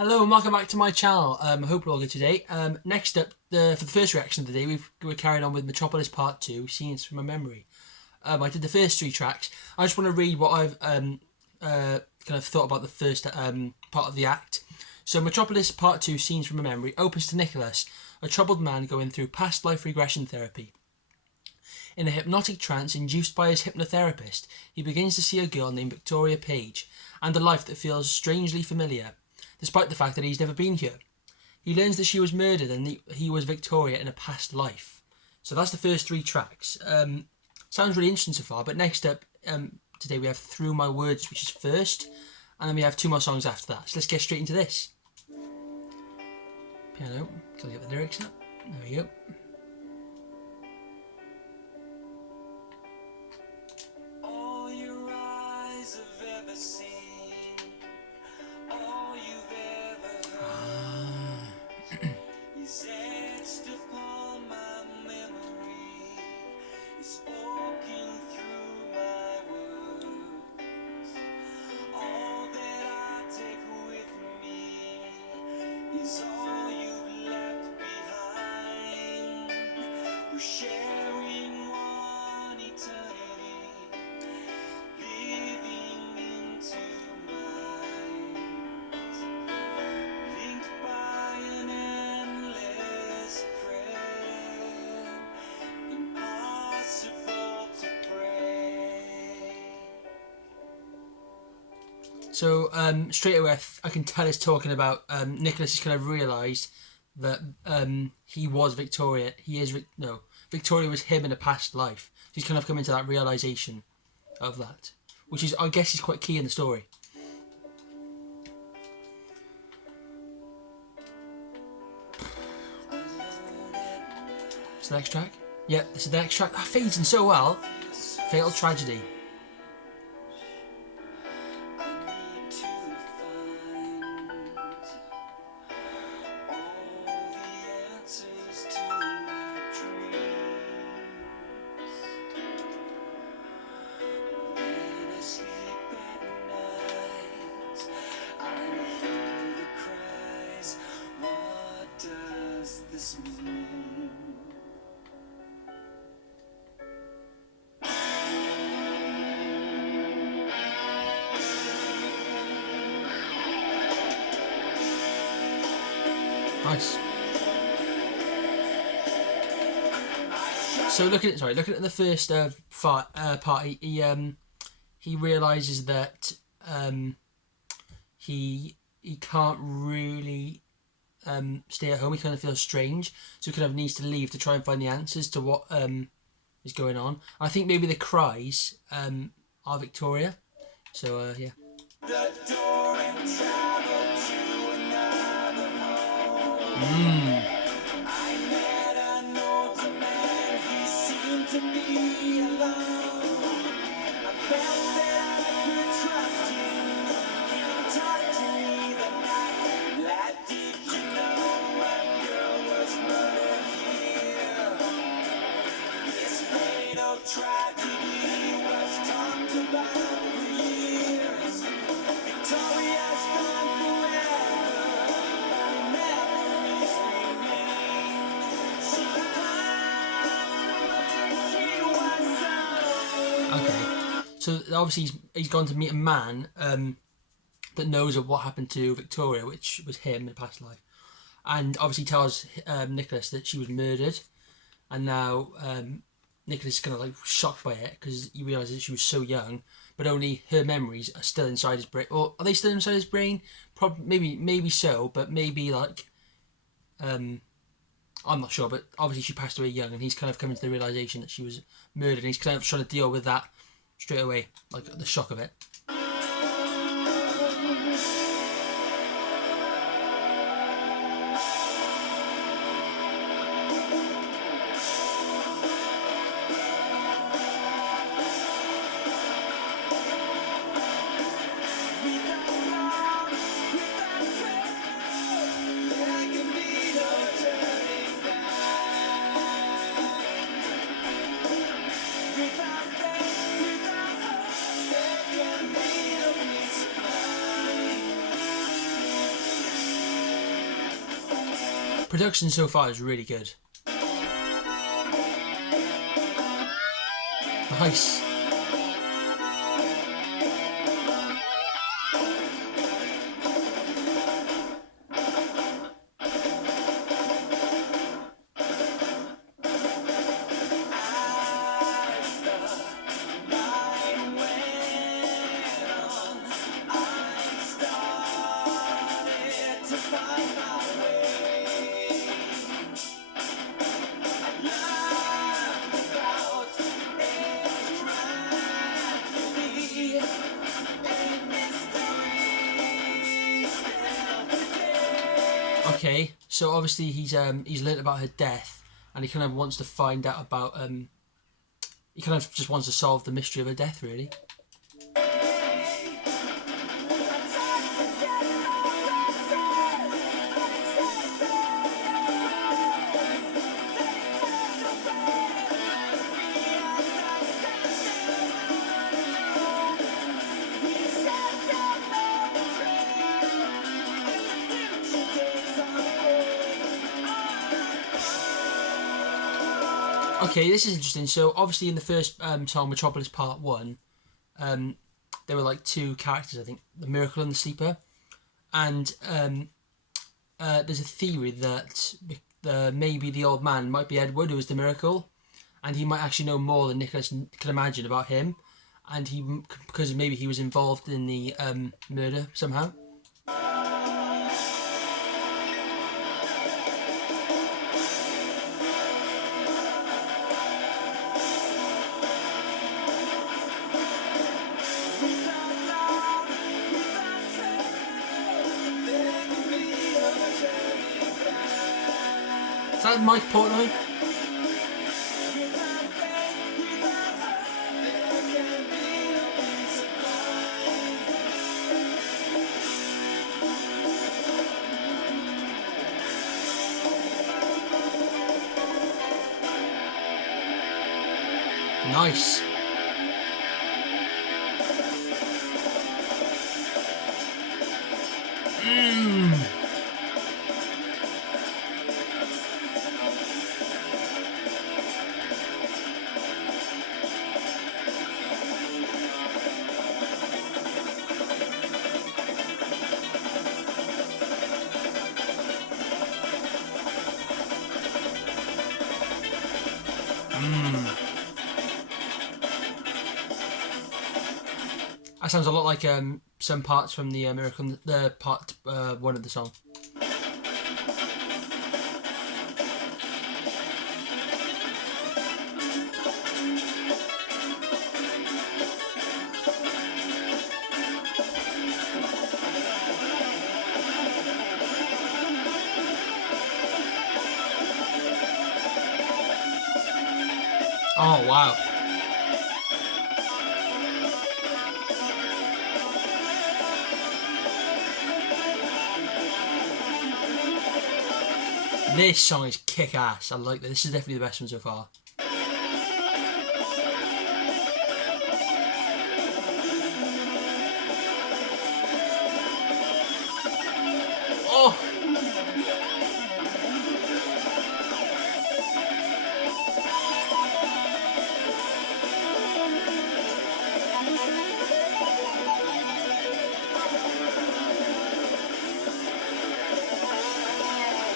Hello and welcome back to my channel. I hope you're all good today. Next up, for the first reaction of the day, we're carrying on with Metropolis Part 2, Scenes from a Memory. I did the first three tracks. I just want to read what I've kind of thought about the first part of the act. So Metropolis Part 2, Scenes from a Memory, opens to Nicholas, a troubled man going through past life regression therapy. In a hypnotic trance induced by his hypnotherapist, he begins to see a girl named Victoria Page, and a life that feels strangely familiar, despite the fact that he's never been here. He learns that she was murdered and he was Victoria in a past life. So that's the first three tracks. Sounds really interesting so far, but next up today we have Through My Words, which is first, and then we have two more songs after that. So let's get straight into this. Piano, can I get the lyrics up? There we go. All your eyes have ever seen, all you've ever heard is etched upon my memory, is spoken through my words. All that I take with me is all you've left behind. We're sharing one eternity, living into minds, linked by an endless thread, impossible to break. So straight away I can tell it's talking about Nicholas has kind of realised that he was Victoria. Victoria was him in a past life. He's kind of come into that realisation of that, which is, I guess, is quite key in the story. It's the next track. Yep, this is the next track. That fades in so well. Fatal Tragedy. Nice. So looking at the first part, he realizes that he can't really stay at home. He kind of feels strange, so he kind of needs to leave to try and find the answers to what is going on. I think maybe the cries are Victoria. So yeah. The door and travel to another home. I met an older man, he seemed to be alone. I felt that I could trust him, he talked to me that night. Lad, did you know a girl was murdered here? This fatal tragedy was talked about for years. Victoria's gone forever, but memories remain. She passed away, she was so. Okay. So obviously he's gone to meet a man that knows of what happened to Victoria, which was him in a past life, and obviously tells Nicholas that she was murdered, and now Nicholas is kind of like shocked by it because he realises that she was so young, but only her memories are still inside his brain. Or are they still inside his brain? Maybe so, but maybe like I'm not sure. But obviously she passed away young, and he's kind of coming to the realisation that she was murdered, and he's kind of trying to deal with that straight away, like the shock of it. Without faith, without hope, there can Production so far is really good. Nice. Okay, so obviously he's learnt about her death, and he kind of wants to find out about he kind of just wants to solve the mystery of her death, really. Okay, this is interesting. So obviously in the first song, Metropolis Part 1, there were like two characters, I think, the Miracle and the Sleeper. And there's a theory that maybe the old man might be Edward, who is the Miracle, and he might actually know more than Nicholas can imagine about him, and because maybe he was involved in the murder somehow. Is that Mike Portnoy? Nice. That sounds a lot like some parts from the Miracle, the part 1 of the song. Oh wow. This song is kick-ass. I like this. This is definitely the best one so far. Oh!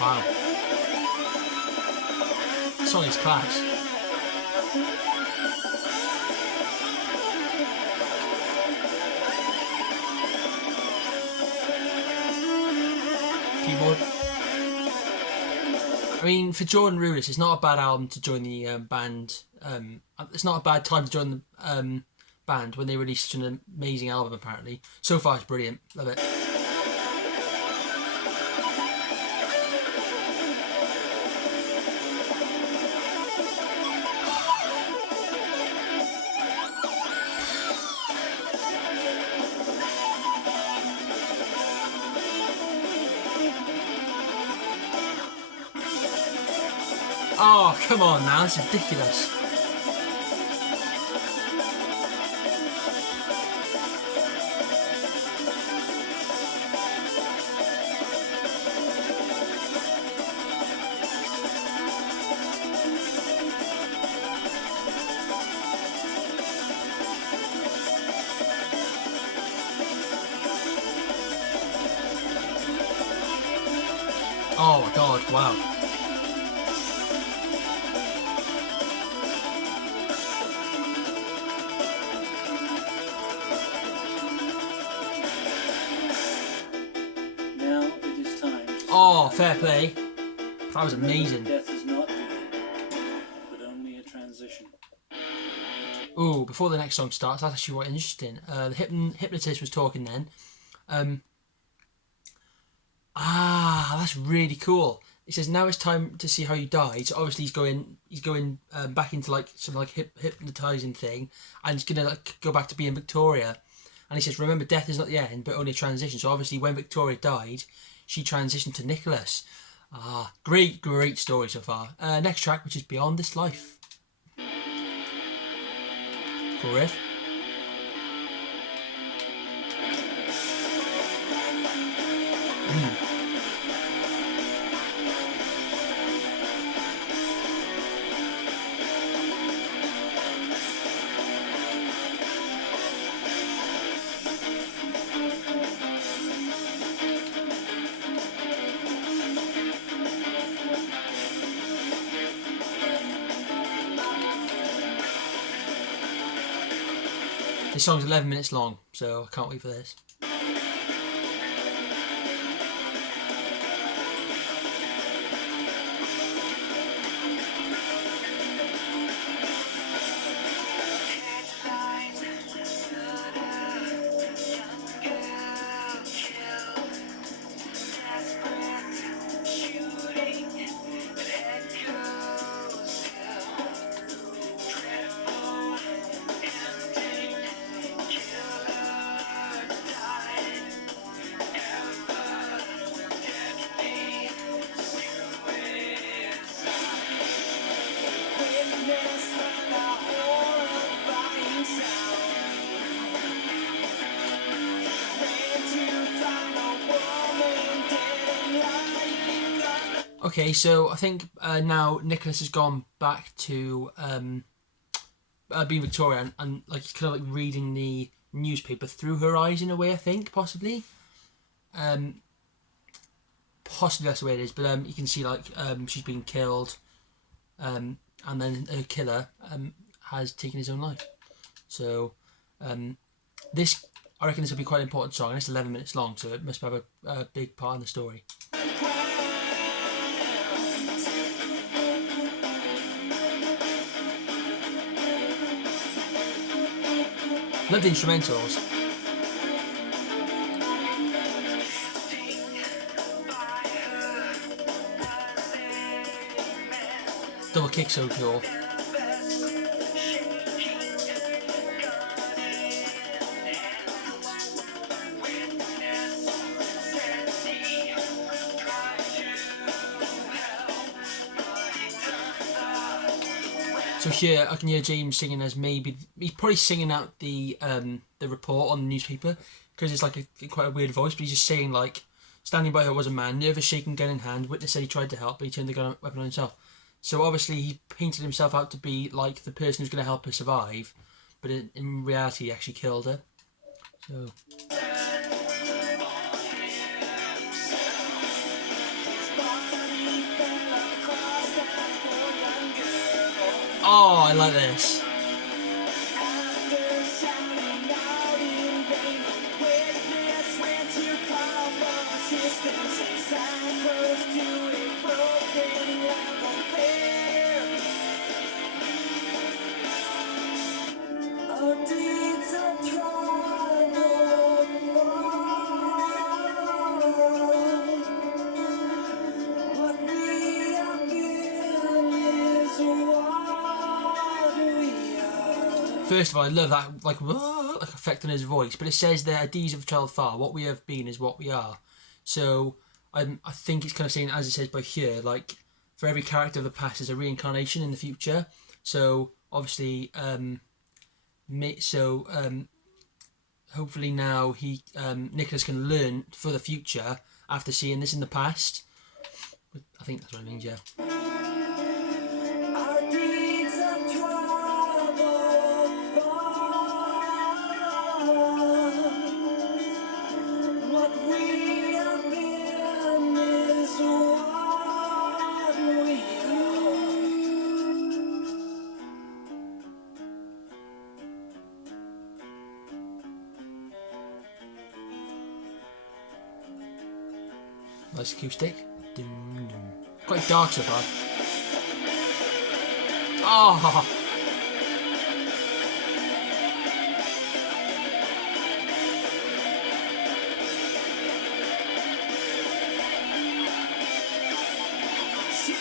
Wow. This song is class. Keyboard. I mean, for Jordan Rudess, it's not a bad album to join the band. It's not a bad time to join the band when they released such an amazing album, apparently. So far, it's brilliant. Love it. Oh, come on now, it's ridiculous. Oh my god! Wow. Now it is time to Oh, see fair play. That was amazing. death is not the end, but only a transition. Ooh, before the next song starts, that's actually quite interesting. The hypnotist was talking then. That's really cool. He says now it's time to see how you died. So obviously he's going back into like some like hypnotizing thing, and he's gonna like go back to being Victoria. And he says, remember, death is not the end, but only a transition. So obviously, when Victoria died, she transitioned to Nicholas. Great story so far. Next track, which is Beyond This Life. Cool riff. This song's 11 minutes long, so I can't wait for this. Okay, so I think now Nicholas has gone back to being Victoria, and like he's kind of like reading the newspaper through her eyes in a way. I think possibly that's the way it is. But you can see like she's been killed, and then her killer has taken his own life. So this, I reckon, this will be quite an important song. And it's 11 minutes long, so it must have a big part in the story. Love the instrumentals. Double kick so cool. So here I can hear James singing as maybe he's probably singing out the report on the newspaper, because it's like quite a weird voice, but he's just saying like, standing by her was a man, nervous, shaking gun in hand. Witness said he tried to help, but he turned the weapon on himself. So obviously he painted himself out to be like the person who's going to help her survive, but in reality he actually killed her. So. Oh, I like this. First of all, I love that like effect on his voice, but it says there, deeds of a child far, what we have been is what we are. So I think it's kind of saying, as it says by here, like for every character of the past is a reincarnation in the future. So obviously, hopefully now Nicholas can learn for the future after seeing this in the past. I think that's what it means, yeah. Nice acoustic. Dum, dum. Quite dark so far. Oh! She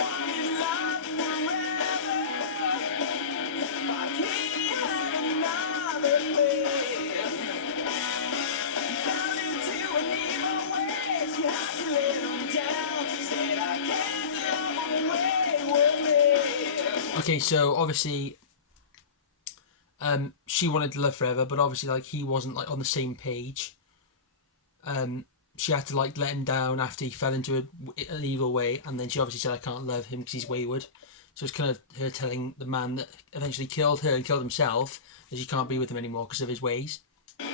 wanted love forever, but he had another man. Fell into an evil way. She had to let him down. Said I can't love a wayward man. Okay, so obviously, she wanted to live forever, but obviously, like, he wasn't like on the same page. She had to like let him down after he fell into an evil way, and then she obviously said, "I can't love him because he's wayward." So it's kind of her telling the man that eventually killed her and killed himself that she can't be with him anymore because of his ways. She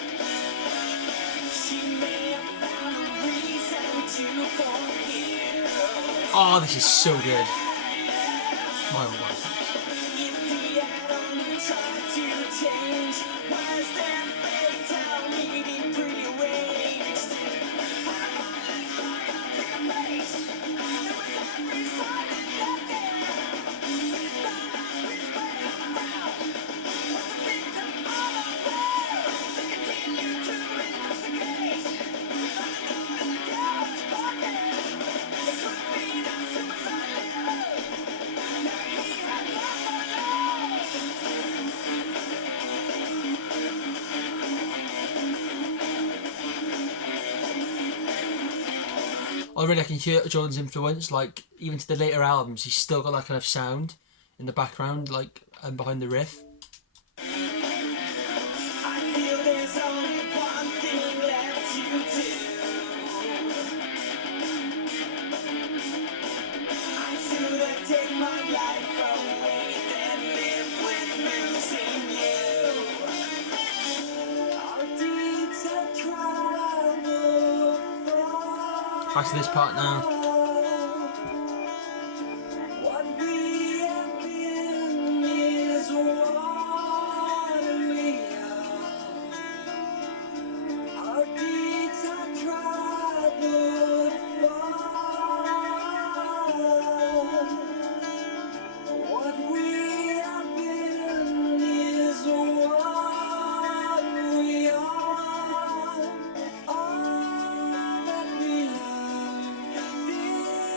may have found a reason to forgive. Oh, this is so good. My own wife. If he had only tried to change, was there fate tell me be prearranged? Already I can hear Jordan's influence, like, even to the later albums, he's still got that kind of sound in the background, like, behind the riff. I feel there's only one thing left to do. I should take my life away than live with losing you. Our deeds have traveled far. Back to this part now. What we have been is what we are. Our deeds have traveled far. What we have been is what we are. All that we learn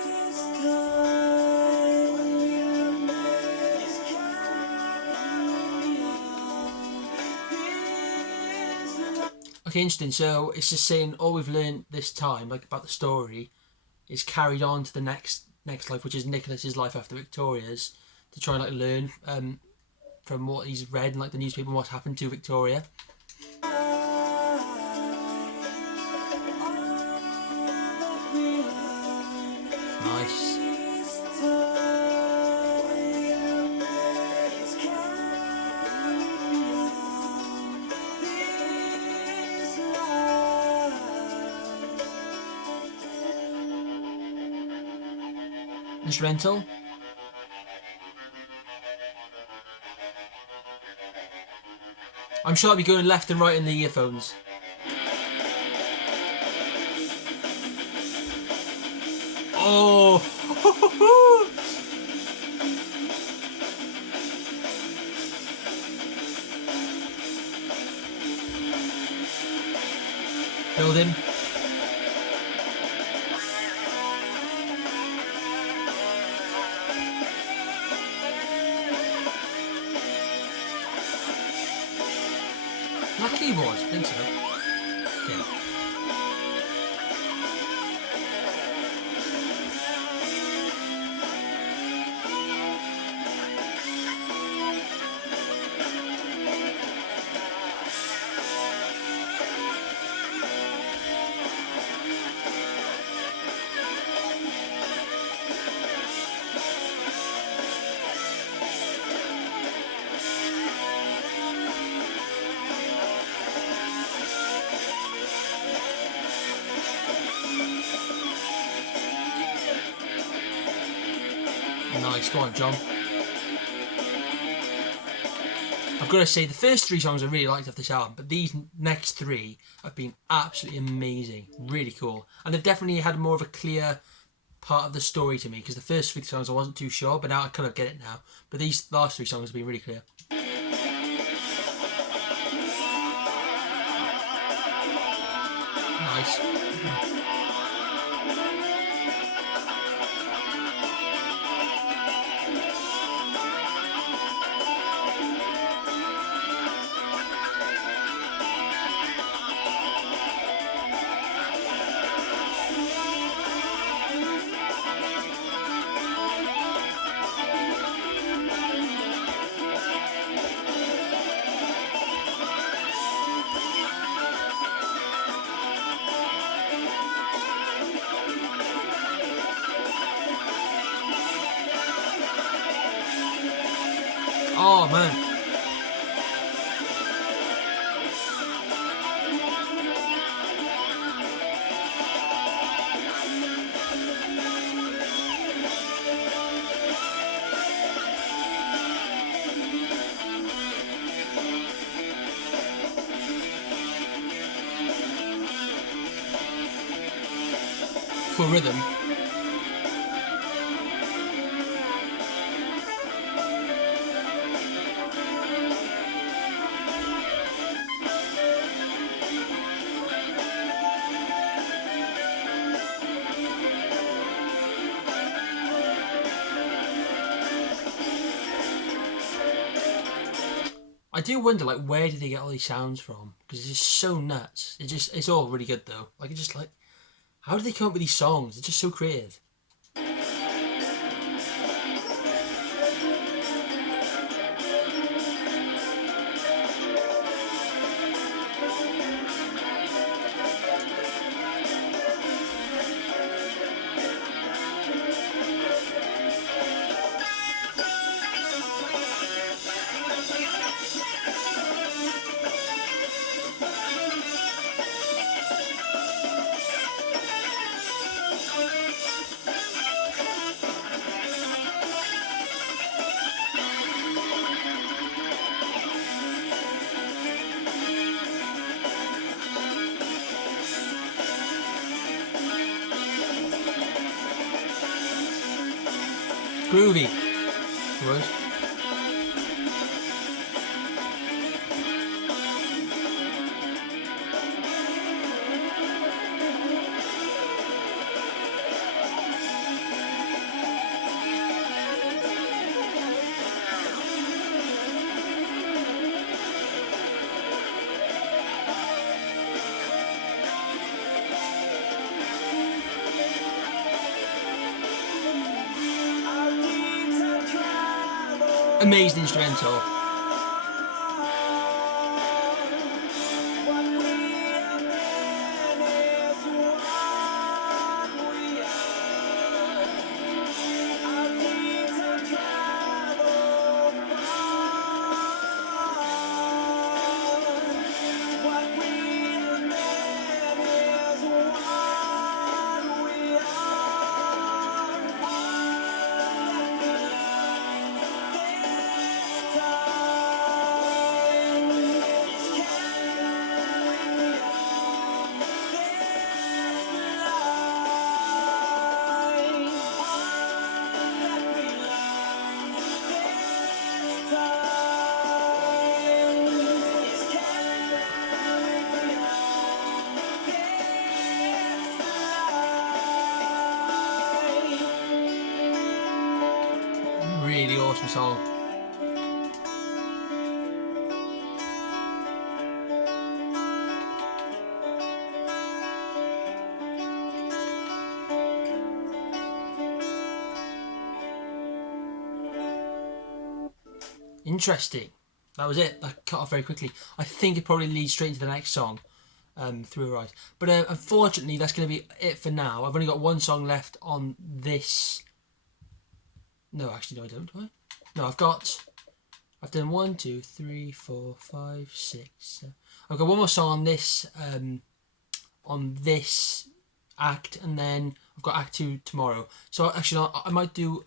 this time is carry on this life. Okay, interesting. So it's just saying all we've learned this time, like about the story, is carried on to the next life, which is Nicholas's life after Victoria's, to try and like learn from what he's read in like the newspaper and what's happened to Victoria. Nice. Instrumental. I'm sure I'll be going left and right in the earphones. Oh! Building. That keyboard? I think so. Yeah. Nice, go on, John. I've got to say the first 3 songs I really liked off this album, but these next 3 have been absolutely amazing, really cool, and they've definitely had more of a clear part of the story to me, because the first 3 songs I wasn't too sure, but now I kind of get it now. But these last 3 songs have been really clear. Nice. Oh man. Cool rhythm. I do wonder, like, where did they get all these sounds from? Because it's just so nuts. It's all really good though. Like, it's just like, how did they come up with these songs? They're just so creative. Groovy. Right. Amazing instrumental. Really awesome song. Interesting. That was it. That cut off very quickly. I think it probably leads straight into the next song, Through Her Eyes. But unfortunately, that's going to be it for now. I've only got 1 song left on this. No, actually, no, I don't. Do I? No, I've done 1, 2, 3, 4, 5, 6, 7. I've got 1 more song on this act, and then I've got Act 2 tomorrow. So actually, I might do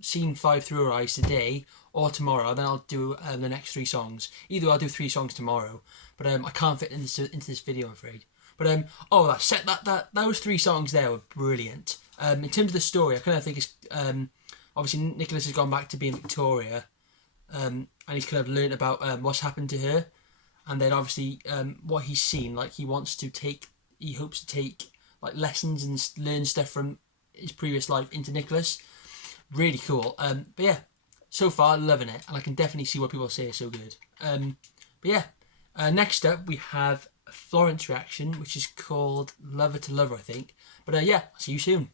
scene 5 through her eyes today or tomorrow. Then I'll do the next 3 songs. Either I'll do 3 songs tomorrow, but I can't fit into this video, I'm afraid. But those 3 songs there were brilliant. In terms of the story, I kind of think it's obviously Nicholas has gone back to being Victoria, and he's kind of learned about what's happened to her, and then obviously what he's seen. Like he hopes to take like lessons and learn stuff from his previous life into Nicholas. Really cool. But yeah, so far loving it, and I can definitely see why people say it's so good. But yeah, next up we have a Florence reaction, which is called Lover to Lover, I think. But yeah, I'll see you soon.